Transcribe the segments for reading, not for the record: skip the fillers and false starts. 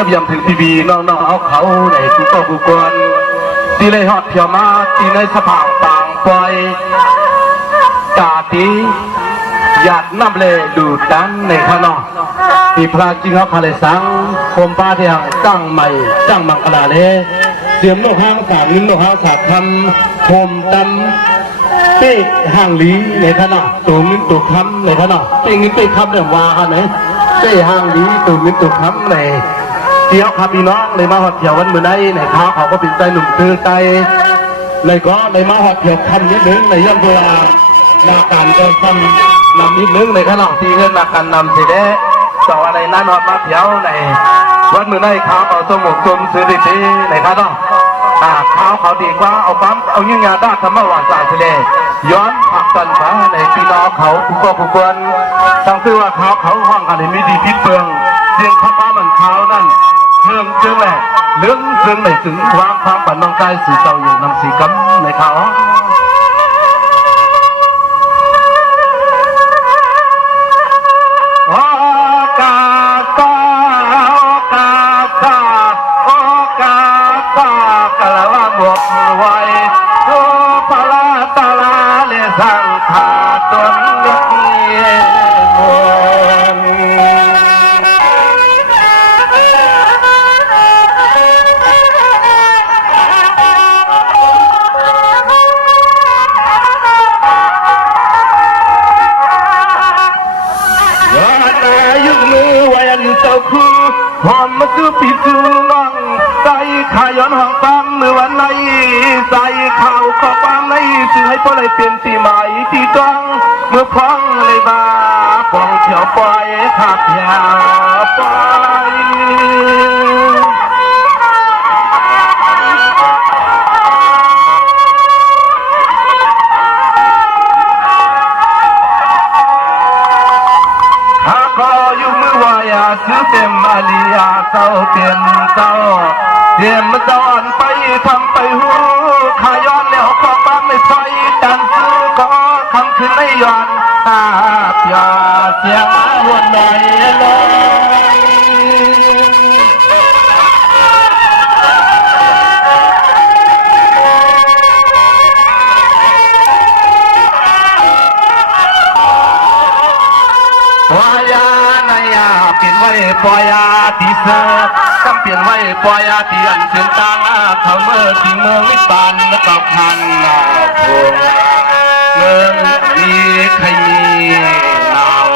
นับยำถึงทีวีน้องๆเอาเขาในทุกตัวบุคคลตีเลยหอดเที่ยวมาตีในสภาพต่างปล่อยกาตีหยาดน้ำเลดูดดันในข้างนอกที่พระจิงเขาคาเลสังคมป้าที่ห่างตั้งใหม่ตั้งมังกรเลเสียมโลห้างสามนิ้วโลห้างสามคำโฮมตำเป๊กห่างลีในข้างนอกตัวมิ้นตัวคำในข้างนอกเป๊กนิ้นเป๊กคำเรื่องว่ากันไหมเป๊กห่างลีตัวมิ้นตัวคำในเที่ยวครับพี่น้องเลยมาหอดเที่ยววันเมื่อไหร่ในเท้าเขาก็เป็นใจหนุ่มตื้อใจเลยก็ในมาหอดเที่ยวคำนิดนึงในย่อมเวลานาการก็ทำนำนิดนึงในขณะที่เรื่องนาการนำสิเดะต่ออะไรน่านอนมาเที่ยวในวันเมื่อไหร่เขาเอาสมุกจมซื้อดีในขณะเขาดีกว่าเอาปั๊มเอายิ่งยาด้าธรรมวาสาสิเลย้อนผักกันฟ้าในพี่น้องเขาผู้ก่อผู้ควรตั้งชื่อว่าเขาห้องกันมีดีพิษเปลืองเสียงข้าป้ามันเขานั่นเรื่องจึงแหละเรื่องจึงในถึงความปั่นน้องใจสื่อเจ้าอยู่นำสีกำในเขาหอมมาซื้อปีซื้อน้องใส่ขายอนห้องปั๊มเมื่อวันไหนใส่ข่าวข้อความในซื้อให้พ่อเลยเปลี่ยนสีใหม่ที่จ้องเมื่อพ้องเลยมาปองเที่ยวปล่อยขับยาปล่อยซื้อเต็มอาลียาเศร้าเตียนเศร้าเตียมตอนไปทำไปหูขย้อนแล้วขอบ้านไม่ใช่ดันซื้อก็คำคืนไม่ย้อนตาเปียเสียงหัวหน่อยเลยปอยาที่เสือกำเปลี่ยนไว้ปอยาที่อันเชิญตาเขาเมื่อที่เมืองวิปานและตอกพันนาพงเมืองมีใครมีนาว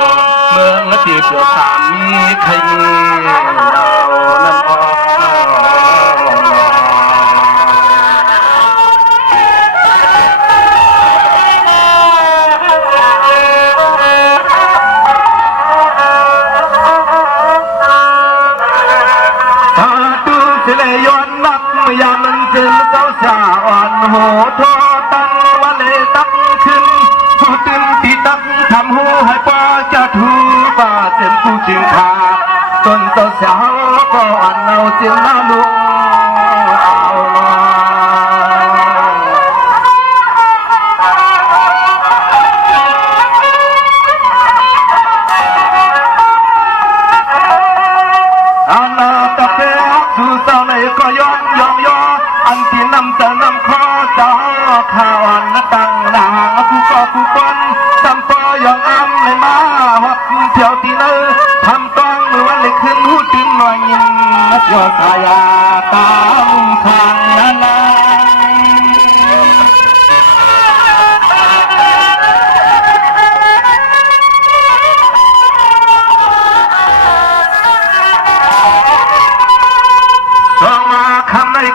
เมืองและที่เปลือกสามมีใครมีนาวนั่นออกยามันเจอเจ้าสาอ่อนโหทอตันวันเลตักขึ้นผู้ตื่นตีตักทำหูให้ป้าจะถูป้าเต็มผู้จิงขาจนเจ้าสาวก็อ่อนเอาเสียงมาลุงเอาอันนาตะเปียสู่เจ้าในก็ย้อนอันที่นำจะนำข้อเจ้าข่าวอันตั้งนางผู้ก่อผู้คนจำปอยองอ้ำเลยมาหอบเที่ยวที่เนื้อทำต้องเมื่อวันเลยขึ้นหูตื่นหน่อยยิงยอดสายาตามทางนั้น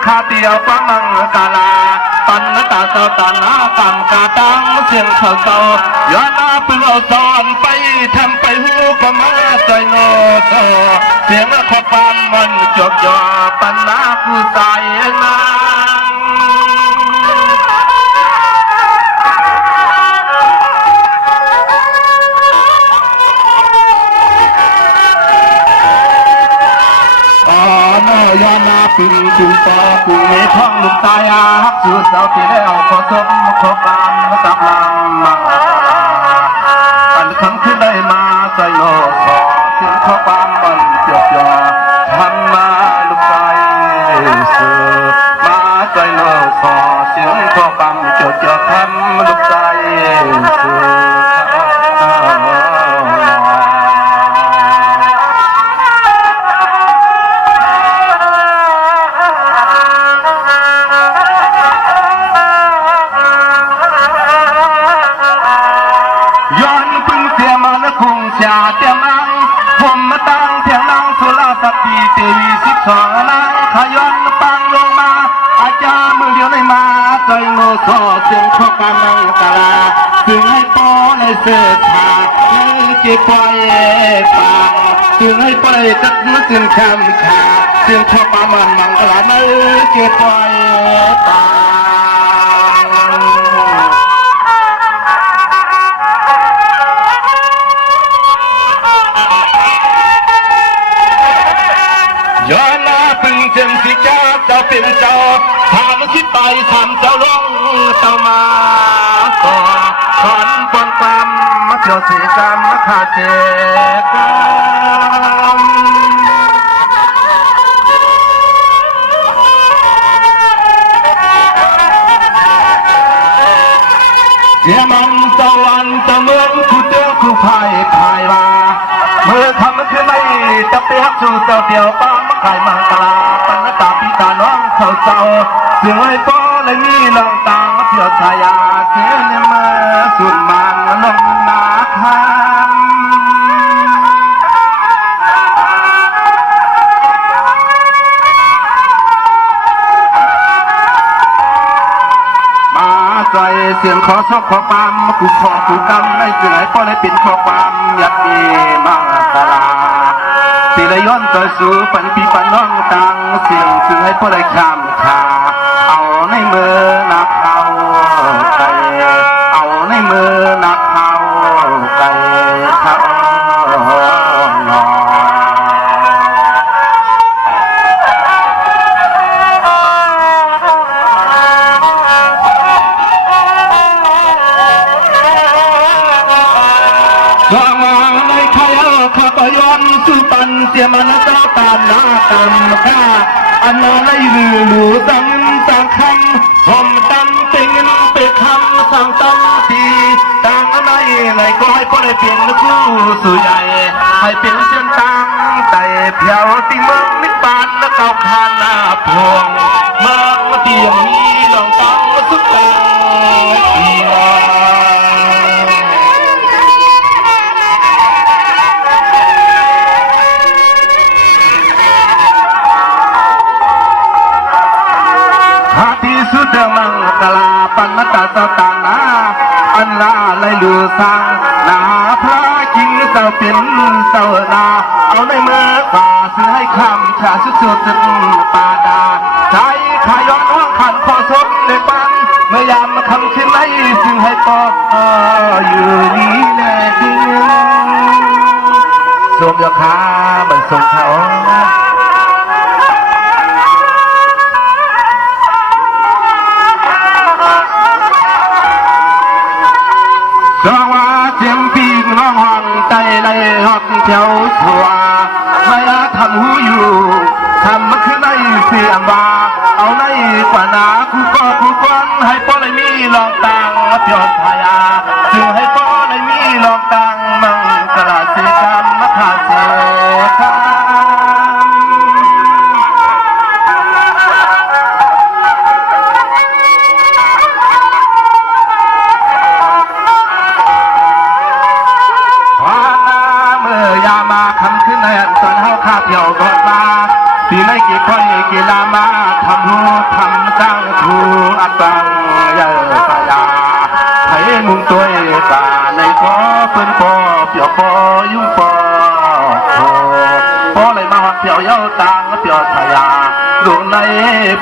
ข้าเดียวปังมังกาลาปันตาเจ้าตาหน้าตังกาตังเสียงเศร้าย้อนนาปืนเอาซ้อนไปทำไปหูก็มาใจโนโตเสียงขอปันมันจบจ่อปันนาผู้ใจนา ย้อนมาปีจุงต่อปุงเมฆท้องลุกตายอาฮักสูดเสาที่แล้วขอสมขอบานกำลังมาอันคำขึ้นได้มาใจโลกขอเสียงขอบานมันเจียวจ่อทำมาลุกใจสื่อมาใจโลกขอเสียงขอบานเจียวจ่อทำลุกใจสื่อชาเตียมังผมมาตั้งเทียงนางสุราสตรีเทวี12นางขย้อนปังลงมาอาจารย์มือเดียวเลยมาใจโมขอเสียงขอกำลังกาลาถึงให้ปอในเสื้อชาให้จีปล่อยปังถึงให้ปล่อยจัดมาถึงคำชาเสียงขอกำลังมังกลาไม่จีปล่อยปังย้อนมาพึ่งเจมสิจ้าเจ้าเป็นเจ้าถามคิดไปทำเจ้าลงเจ้ามาก่อขอนปนความมาเที่ยวเสียกันมาขาดเจกันเสียมันเจ้าวันเจ้าเมืองคู่เจ้าคู่พายว่าเมื่อทำคือไม่จะไปหักสู่เจ้าเดียวป้ามไข่มังกลาปันตาปีตาน้องเจ้าเจ้าเสือไอ้ป้อเลยมีลองตางเที่ยวชายาเสียเนี่ยมาสุดมันลงนาคมาใจเสียงขอซอกขอปามกูขอกูกำไม่เสื่อป้อเลยปิ่นขอปามอยากดีมังกลาตีเลยย้อนต่อสู้ปันปีปันน้องตังเสียงซึ่งให้พ่อได้ข้ามขาเอาในมือนักเขาไก่เอาในมือนักเขาไก่เขาหนอว่ามาในใครข้าก็ย้อนสู้ปันเสียมันเจ้าตามหน้าตามข้าอันนั้นไอ้หลูตั้งคำผมตั้งติงเป็นคำสั่งตั้งทีตั้งอะไรไงก็ให้พ่อได้เปลี่ยนคู่สู่ใหญ่ให้เป็นเส้นตั้งแต่เพียวที่เมืองนิปานและเก่าพานาพวงเมืองเตียงนี้ลองตั้งสุดแต่อีลาสุดมังกลาปันมตาสตานาอันลาไลลูสังนาพระจิงเจ้าเป็นเจ้านาเอาในมือป่าซื้อให้คำชาสุดสุดปาดาใจขย้อนห้องขันขอสมในปันเมื่อยามคำขึ้นไหนซึ่งให้ปอกอยู่นี่แน่ดิ้งสมยาคาเหมือนสมเขาสว่าเสียงปีกน้องห้องใจในหอกเที่ยวชัวไม่ละทำหูอยู่ทำมันคือในเสียงว่าเอาในกว่านาคู่ก็คู่กวนให้ป้อเลยมีลองตังเที่ยวพายาจึงให้ป้อเลยมีลองตังมังกลาเสียกันมาขาดเสียกันคำขึ้นในอันตอนเฮาข้าเที่ยวกอดมาปีในกี่ค่อยกี่ลามาทำหูทำจังทูอัตังเยอะปายาให้มุงตัวป่าในคอเปิ้นปอเปียวปอยุ่งปอปอเลยมาหักเปียวเย้าตังเปียวทายาหลวงใน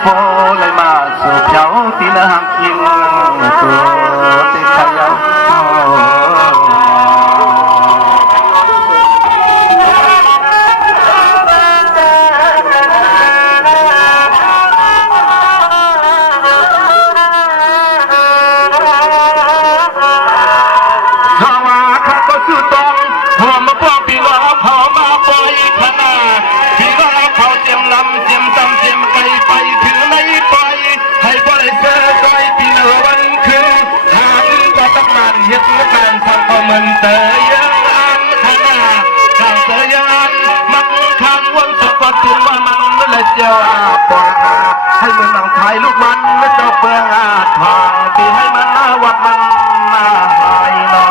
ปอเลยมาสู่เปียวตีนหักกินตัวตีทายา นเตยังอันขนาข่าวเตยังมันข้างวันสะกดถึงว่ามันเลยเจ้าปวงให้มันนั่งถ่ายลูกมันไม่เจ้าเปลืองทองตีให้มันวัดมันหายนอ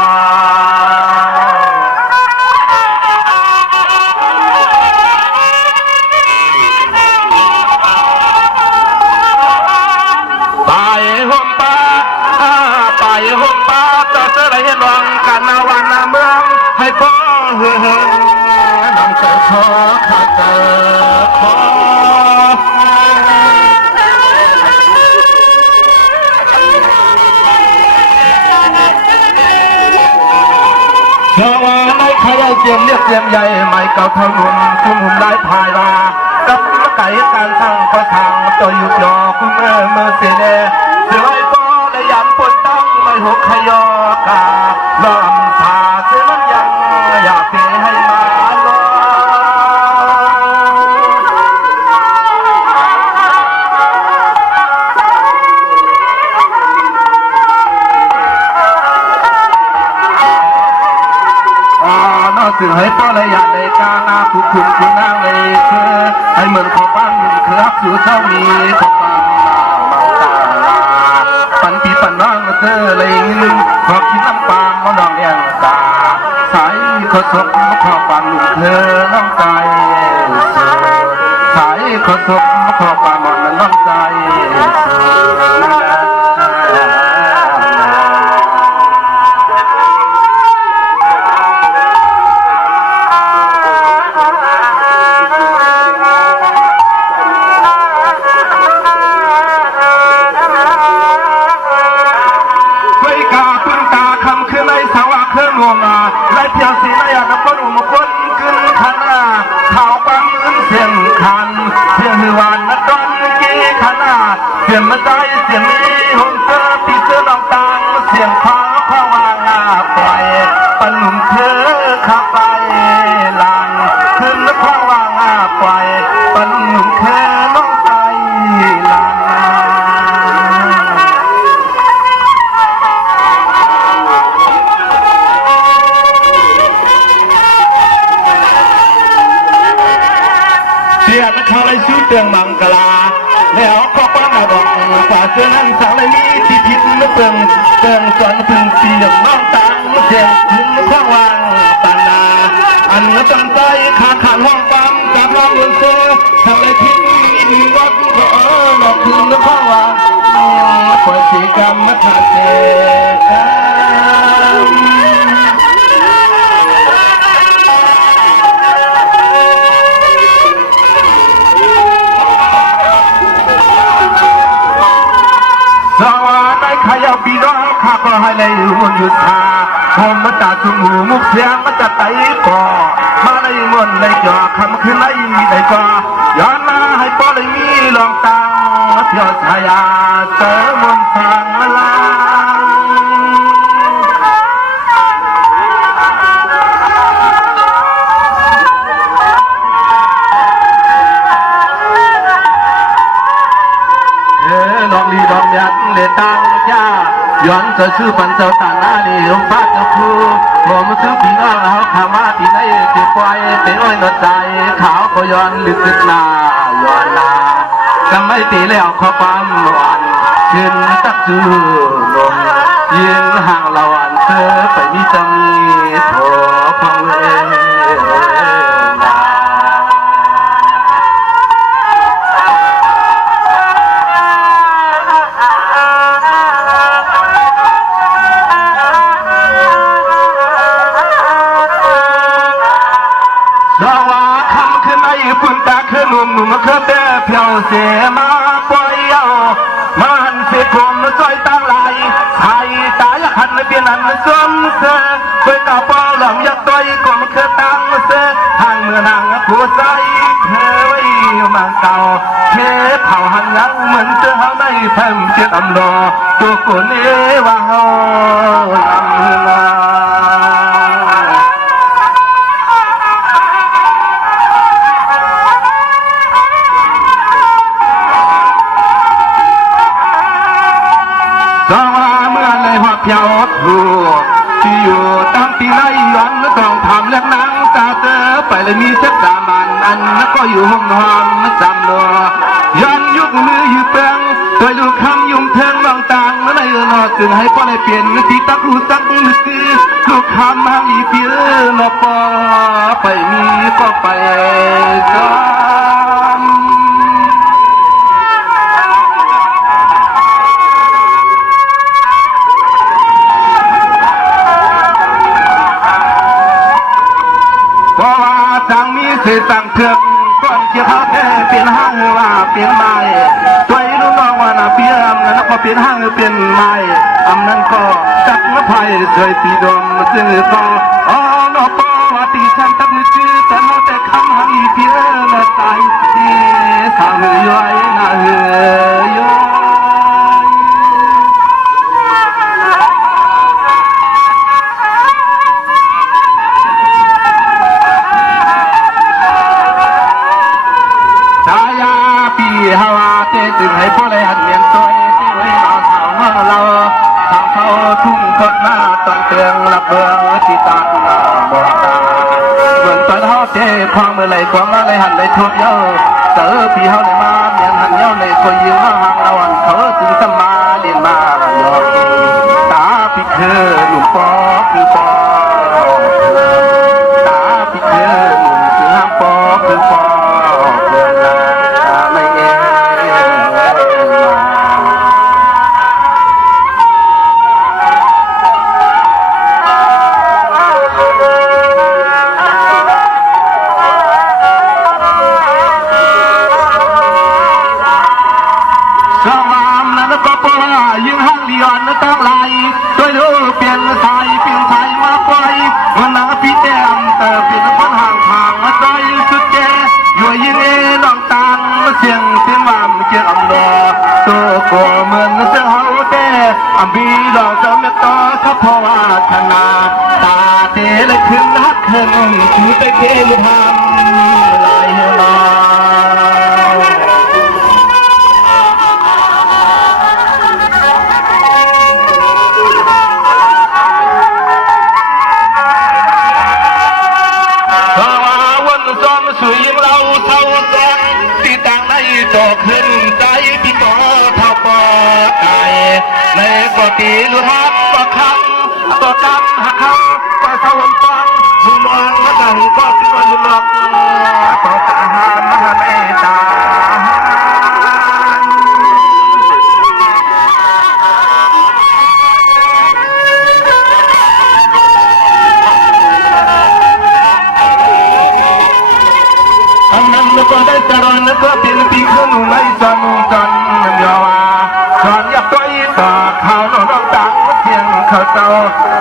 ไปห่มป้าไปห่มป้าจะเสด็จลองกันนาวันนาเมืองให้พ่อเฮือน้องจะขอข้าเกิดขอเชื่อว่าในใครเจียมเรียกเจียมใหญ่ไม่เก่าเท่าหนุ่มคุ้มหุ่นได้พายลากับไก่การสร้างก็ทางตัวยุบยอคุ้มเมื่อเสียเน่เสือไอ้ป้อและยันปนตั้งไม่หกขยอกาล้อมชาเสือมันยังอยากเทให้มาลอสื่อให้ป้อและยันในกาหน้าผู้คุณคุณนางเลยคือให้เหมือนขอบ้านคือรักสู่เท่ามีขอบ้านปันปีปันน้องเธอเลยนึงขอกินน้ำปลามาดองเลี้ยงตาสายขอศพขอปันลุงเธอน้องใจสายขอศพขอปันมันน้องใจไล่เพียงสีนายนับคนอุมคนขึ้นขันข่าวปังอื่นเสียงขันเสียงหือวันนัดดอนกี้ขันเสียงมาใจเสียงนี้หงเธอปีเสื้อดองตังเสียงฟ้าข้าวางปล่อยปันหนุ่มเธอขับไปลานขึ้นข้าวางปล่อยปันหนุ่มเธอน้องไปลานเขาเลยชื่อเตืองมังกลาแล้วก็ป้าดอกฝ่าเสื้อนั้นสาวเลยมีที่พิษนึกเตืองสอนพึ่งเสียงน้องตังเสียงถึงข้างวางปานาอันนั้นจังใจขาดห้องปั๊มจากน้องเมืองเสือทำเลยพิษมีวัดก็หลอกถึงข้างวางปล่อยสีกรรมมาขาดเจขยาวปีน้องข้าก็ให้ในมันหยุดชาผมมาจากสมูมุกเสียงมาจากไตก่อมาในมนในจอคำขึ้นในมีในก่อย้อนมาให้ป้อเลยมีลองตังเที่ยวชายาเจอมนทางลาน้องลีดองยันเลตังจ้าย้อนจะชื่อปันเจ้าตาหน้านี่หลวงพ่อเจ้าคือผมซื้อปีน้องเขาขามาที่ไหนเก็บไว้เป็นอ้อยนวดใจขาวก็ย้อนลึกขึ้นหน้าย้อนหน้าก็ไม่ตีแล้วขอปั๊มวันขึ้นตักจืดลงยืนห่างละวันเธอไปมีจะมีโถพังเลยหนุ่มเคยเต้เพียวเสียมาปล่อยเอามันเสียผมซอยตั้งไหลไทยตายหันไม่เปลี่ยนอันสมเสือเคยกับปอหลังยักต่อยก็มันเคยตั้งเสือทางเมื่อนางผู้ใจเธอไว้มาเก่าเทเผาหันยังเหมือนเจอเขาไม่เพิ่มเจ็ดอำรอตัวคนนี้ว่าเขาลำลาเพียวถูกที่อยู่ตั้ง ตีไล่ย้อนต้องทำเรื่องนางตาเตอไปเลยมีสักสามันอันนั้นก็อยู่ห้องนอนจำลัวย้อนยุกมืออยู่เปลืองตัวอยู่คำยุ่งเทิงบางต่างเมื่อไรนอจึงให้พ่อได้เปลี่ยนที่ตักรู้สักมือคือลูกคำหังอีเปียนอปอไปมีก็ไปกันคือตั้งเถือกก่อนเกี่ยวข้าวแค่เปลี่ยนห้างว่าเปลี่ยนไม้ตัวลูกน้องว่าน่ะเปลี่ยนแล้วก็เปลี่ยนห้างเปลี่ยนไม้อำนั้นก็จักมะพร้าวเคยปีดมซึ่งก็อ๋อนอปอว่าตีฉันตักมือจื้อแต่เราแต่คำหังอีเพียน่ะตายที่สาวย้อยน่ะย้อยฮาวาเตจึงให้พ่อเลยหันเมียนตัวที่ไว้เอาสาวน้องเราสาวเขาทุ่งกดหน้าตอนเตืองระเบิงที่ตาบอกตาเหมือนตอนเขาเจ๊ความเมื่อไรความอะไรหันเลยทุบเย้าเต๋อพี่เขาเลยมาเมียนหันเย้าเลยคนยืมมาห่างเราอันเขาจึงสมาเรียนมาหยอกตาพี่คือหนุ่มปอคือปอตาพี่คือหนุ่มคือห้ามปอคือปอเพื่อนลาไม่เองสวามนั้นก็ปล่อยยิงห้างเดียนตั้งไหลด้วยดูเปลี่ยนสายเปลี่ยนสายมาปล่อยมันนักพี่แก้มเติบเปลี่ยนคนห่างทางมาใจสุดเจอยู่ยิงเองน้องตาลเสียงเสียงว่ามันเกี่ยวอันดอตัวก็เหมือนเสียงเฮาเต้อันบีดอกจะไม่ต่อถ้าพอว่าชนะตาเตะเลยขึ้นฮักขึ้นถือตะเกียบทำลายลาสุยเราเท่ากันที่ต่างในจอขึ้นใจที่ปอเท่าปอไก่ในก็ตีลุหักก็คังก็กำหักคังก็เท่าฟังมุมมองก็ใจก็ที่มันหลอกต่อตาหามหาเมตตาก็ได้จรนก็เป็นปีขึ้นไม่จนจันเดียวจอนยับตัวอีต่อข่าวน้องต่างเสียงเขาเจ้า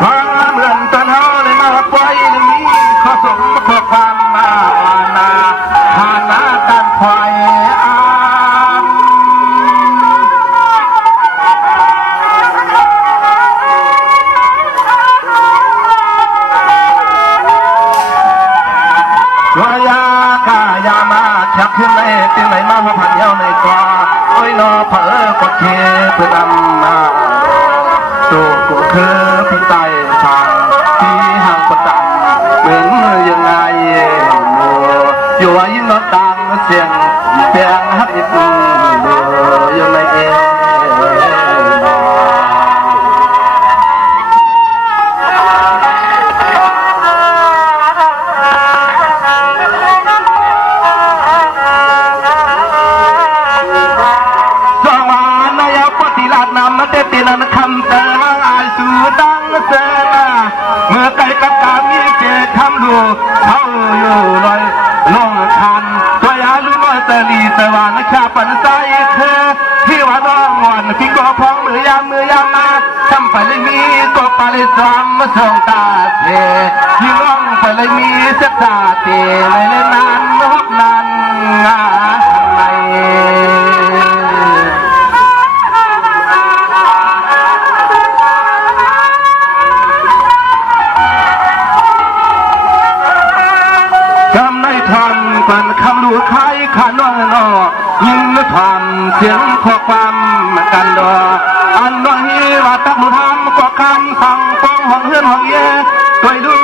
ฟังเหมือนตอนเฮาเลยมาปล่อยมีข้อสมข้อความมานาหาหน้าการคอยชักขึ้นในตีไหนมาว่าผ่านเย้าในกว่าโอ้ยนอเผอก็เคเพื่อนำมาตัวกูคือพี่ไตทางที่ห่างประจันเหมือนยังไงอยู่ว่ายิ่งนอตังเสียงเสียงฮักอีกอยู่ในเองตีนันคำเตออายสู่ดังเสนาเมื่อไก่กับกามีเจทำลูกเขาอยู่ลอยลงคันตัวยาลูกน้อยตะลีตะวันชาปันใจเธอที่ว่าน้องงอนพี่ก็พองมือยามมาทำไปเลยมีก็ไปเลยซ้ำมาส่งตาเทยิ่งร้องไปเลยมีเสียตาเตะเลยนานนกนานงาในปันคำลูกใครขาน้องนอยิ่งไม่ผ่านเสียงข้อความกันดออันว่าฮีว่าตักมุทำก็คำสั่งฟ้องห้องเฮือนห้องเย่ต ตัวดู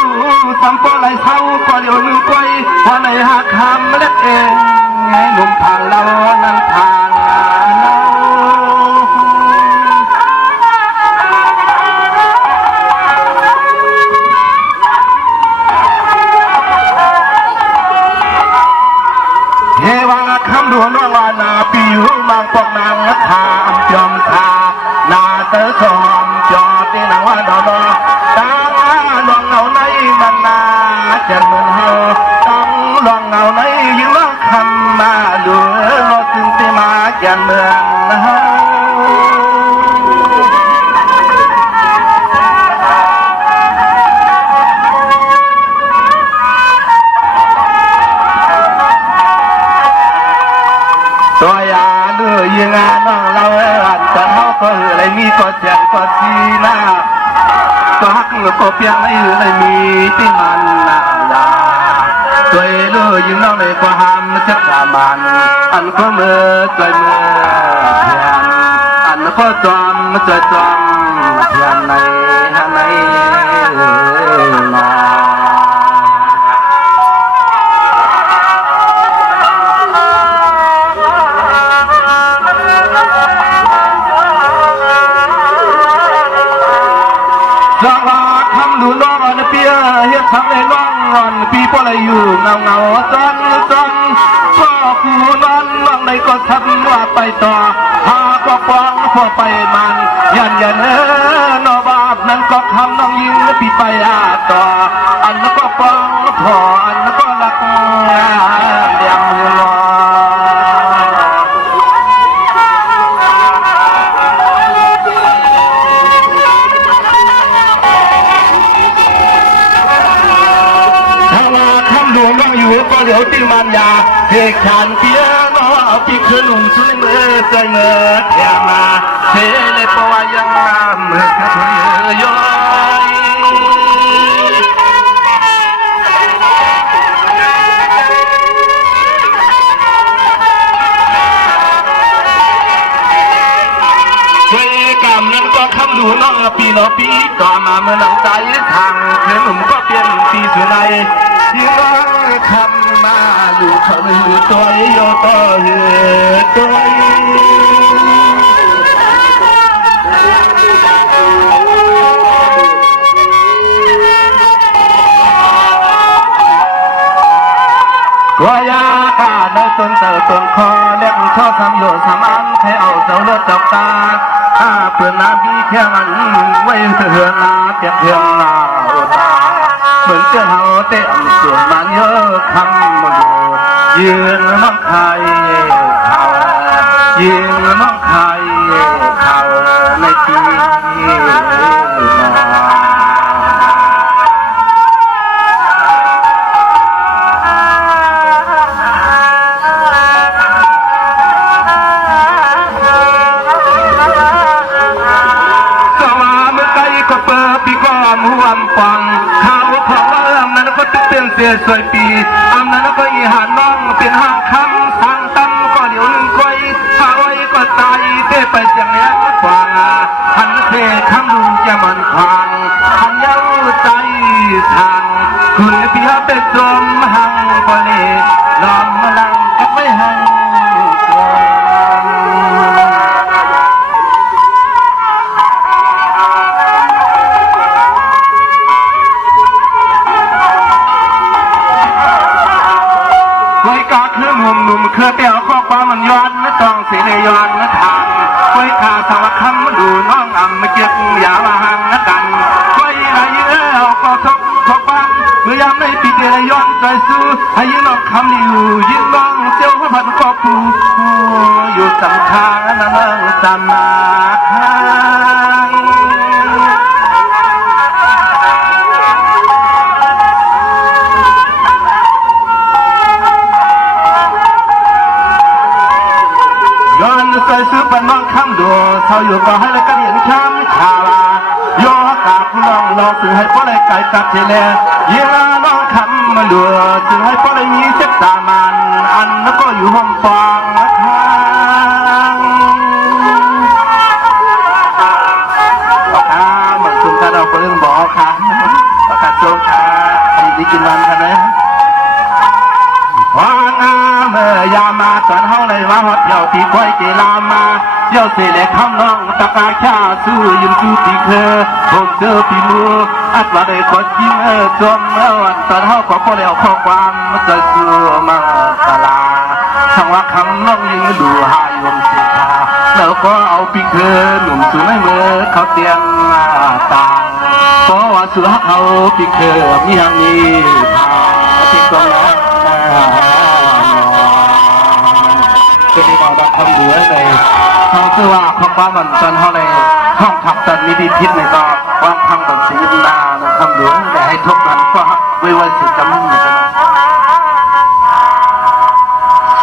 สัมปอไหลเท้าก็เดี๋ยวลืมกวยพอในหาคำเล็กเองหนุ่มทางเรานั้นทางเราเฮวาคำดวนว่านาปีหุ่มังปอกนางทามจอมทานาเตอสอมจอตีนางว่าดอตาลองเงาในมันนาจะเหมือนเฮาต้องลองเงาในยิ่งว่าคำมาดูรถจึงตีมาแก่เมืองเฮาตัวยาเลือยิงาน้องเราอันจะเฮาก็อะไรมีก็เจ็บก็ซีหน้าก็ฮักก็เพียงไม่เลยมีที่มันน่ายาตัวเลือยิงน้องในก็ห้ามจักรมันอันก็มือใจมือเพียนอันก็จอมใจจอมเพียนในฮันในนาจังหวะคำดูน้องอันเปียเฮ็ดทำให้น้องอ่อนปีพออะไรอยู่เงาจันพ่อคูนอนน้องในก็ทำว่าไปต่อหาก็ฟังพอไปมันยันนอบาบนั้นก็ทำน้องยิงปีไปต่ออันนั้นก็ฟังพออันนั้นก็รักเลี้ยงมือรอก็เดี๋ยวตีมันยาเด็กขานเปียโนเอาปีคืนหนุ่มสุดเมื่อใจเมื่อแค่มาเทเลปวายังงามเมื่อกระเทือยเวกรรมนั้นก็คำดูน้องปีนอปีต่อมาเมื่อหลังใจทางเพื่อนหนุ่มก็เปลี่ยนปีสุนัยยิ่งคำมาอยู่เขาอยู่ตัวโยต่ออยู่ตัวกัวยากาในต้นเต่าต้นคอเล็บชอบทำโยสามันให้เอาเจ้าเลือดจับตาเพื่อนนาบีแค่มันไว้เถื่อนนาเปียกเถื่อนนาเหมือนเจ้าเฮาเตะส่วนมันเยอะคำมาดูยืนมังไข่เขายืนมังไข่เขาในปีเสียสวยปีอำนั้นก็อีหาน้องเป็นห้างคำสั่งตั้งก็เดี๋ยวลืมก้อยหาไว้ก็ตายเต้ไปจังเนี้ยกว่าหันเทคำลุงจะมันพังหันเย้าใจทางคุณพี่ฮะเป็นจมหังก็เลยลำมาลังก็ไม่หังหนุ่มเครือเตี้ยวข้อความมันย้อนไม่ต้องเสียในย้อนนะทางคอยขาสาวคำมาดูน้องอ่ำไม่เจ็บอย่ามาห่างนะกันคอยอะไรเออก็ทบข้อความเมื่อยามในปีเดียย้อนใจสู้ให้ยืนน้องคำอยู่ยืนน้องเจ้าพันก็ปูอยู่สังขารนั่งจำนาคใจซื้อเป็นน้องคำดูเขาอยู่ก็ให้เลยกระเดียนช้ำชาลาโยกาคุณน้องลองซื้อให้พ่อเลยไก่ตัดเฉลี่ยยิ่งน้องคำมาเหลือซื้อให้พ่อเลยมีเซ็ตตามันอันแล้วก็อยู่ห้องฟังนะครับประกาศเหมือนคุณท่านเราเพิ่งบอกค่ะประกาศชม ยามาตอนเฮาเลยว่าฮอดเที่ยวตีก้อยเจลามาเจ้าเสเลคำน้องตะกาข้าสู้ยืมจูตีเคอผมเจอปีมืออัดว่าได้กดจิ้มจมวันตอนเฮาขอพอแล้วข้อความจะสู้มังตลาสังว่าคำน้องยิงดูหายมสิทาแล้วก็เอาปีเคอหนุ่มสูงให้มือเขาเตียงตาเพราะว่าเสือเขาปีเคอมีอย่างนี้พาที่ตรงนั้นก็มีความคำเหลือเลยเขาเชื่อว่าคำว่ามันตอนเขาเลยห้องขับตอนมีดีพิษในก็วางทางแบบสีนาคำเหลือแต่ให้ทุกนั้นก็ไม่ว่าสิจำมุ่งเหมือนกัน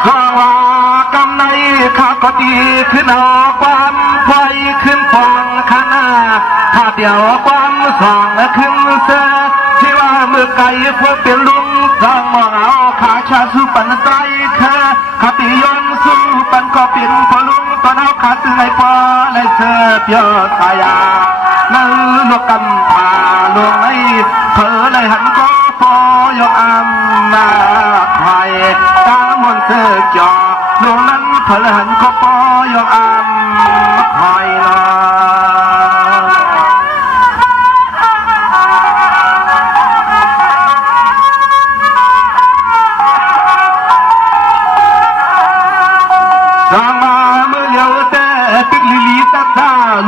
ข้าว่ากำในข้าก็ดีขึ้นเอาความไฟขึ้นฟองข้าหน้าถ้าเดี๋ยวความส่องขึ้นเสือที่ว่ามือไก่พวกเป็นลุงสร้างมองเอาขาชาสุปันใจเคอขาปียนสู้ปันก็เป็นพอลุงตอนเอาขาตึงไอ้ปอในเสือเปียวทายานั่งลวกกำพาลวงในเผลอในหันก็พอยกอำมาไข่ตามนเสือจอลวงนั้นเผลอหันก็พอยกอำไข่ละ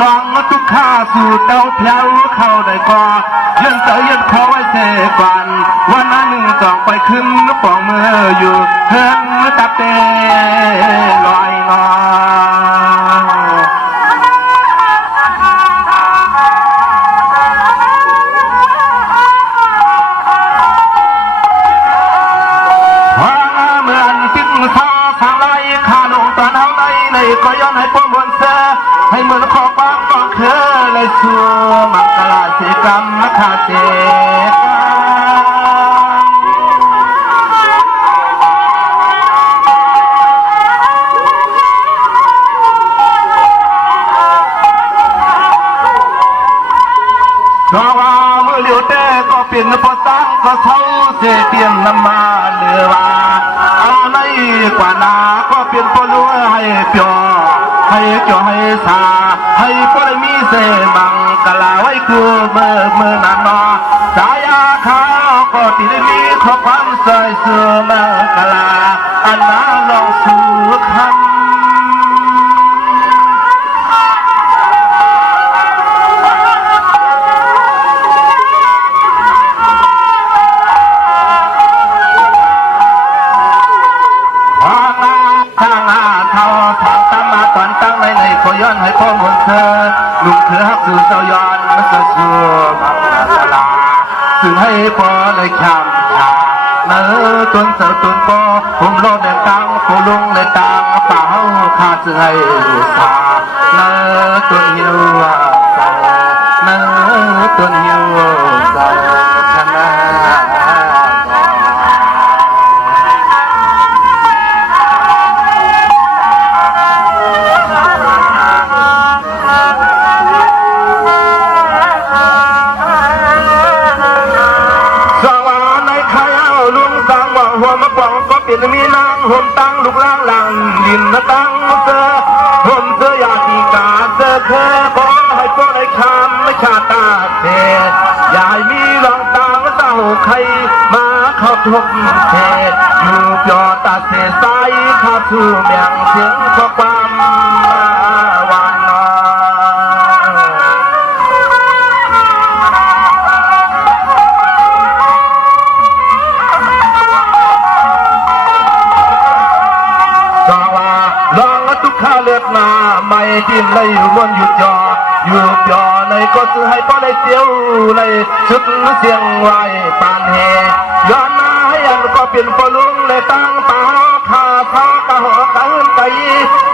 ลองทุกข้าสู่เต้าเพลาเข้าได้ก่อยันเตยยันขอไว้เสก่อนวันนั้นหนึ่งต้องไปขึ้นปองมืออยู่เฮินตับเตลอยนอเหมือนจิ้งซอทางไรข้าลงตอนเอาในก็ย้อนให้ป้อมบนเสให้เหมือนขอบ้างก็เคยเลยสัวมังกลาเสกรรมขาเจเพราะว่าเมื่อเลี้ยวแต่ก็เป็นพอตั้งก็เท่าเสเตียนนำมาเหลือว่าอะไรกว่านาก็เป็นพอรู้ให้เปียวให้เกี่ยวให้สาให้พอได้มีเสบังกะลาไว้กูเมื่อนานนอสายาข้าวก็ติดมีข้อความใส่เสื้อเมื่อกะลาอันน่าลองสู่คำย้อนให้พ่อมนเธอลุงเธอฮักสื่อเจ้าย้อนมันจะสู้มังกลาสื่อให้พ่อเลยคำชาเนื้อตุนเสือตุนปอผมโลดในตังผู้ลุงในตังเปล่าข้าสื่อให้สาเนื้อตุนหิวใจเนื้อตุนหิวใจขนาหัวมะปองก็เป็นมีนางห่มตั้งลูกล่างหลังดินนะตั้งเสือห่มเสือยาตีกาเสือเคอขอให้พวกในคำไม่ชาตาเทอย่าให้มีรองตางเต้าใครมาเข้าทุกเทอยู่ยอตาเสสายข้าสู่เมียงเสียงข้อความวันข้าเลือดมาไม่ดิ้นเลยอยู่บนหยุดยออยู่ยอเลยก็ซื้อให้ป้อนเลยเจียวเลยชุดเสียงไว้ปานเฮย้อนมาให้ยันก็เป็นปลุงเลยตั้งตาข้าข้ากะหัวกันไป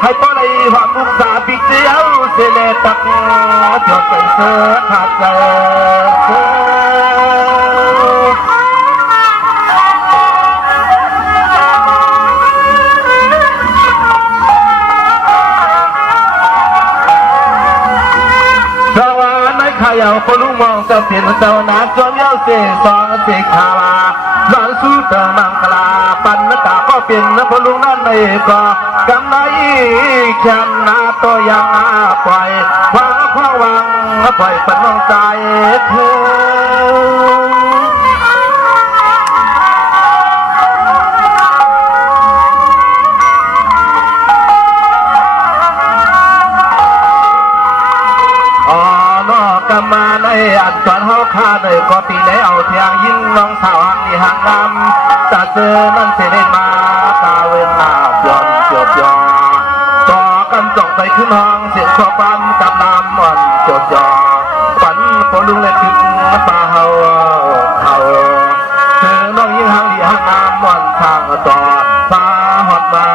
ให้ป้อนเลยหวังบุกษาปิกเจียวเสเลตักจดไปเสือขาดเจอข้าอยากคนรู้มองจะเปลี่ยนเจ้าหน้าจอมเย้าเสสองเสขาลาหลานสู้เติมมังกลาปันนตาก็ เปลี่ยนนะพลุงนั่นในก็กำไรแค่นาตัวยังปล่อยฟังความหวังปล่อยเป็นน้องใจเธอกมาในอันจวนเฮาข้าเลยก็ตีได้เอาเทียงยิ่งน้องสาวหันนี่ห่างนำจะเจอนั่นเสด็จมาตาเวนหน้าย้อนเจียวจอต่อกันจ่องไปขึ้นห้องเสียงขอความกับน้ำอ่อนเจียวจอฝันพอลุงเล็กถึงป่าเฮาเจอน้องยิ่งห่างดีห่างน้ำอ่อนทางต่อฟ้าหอดมา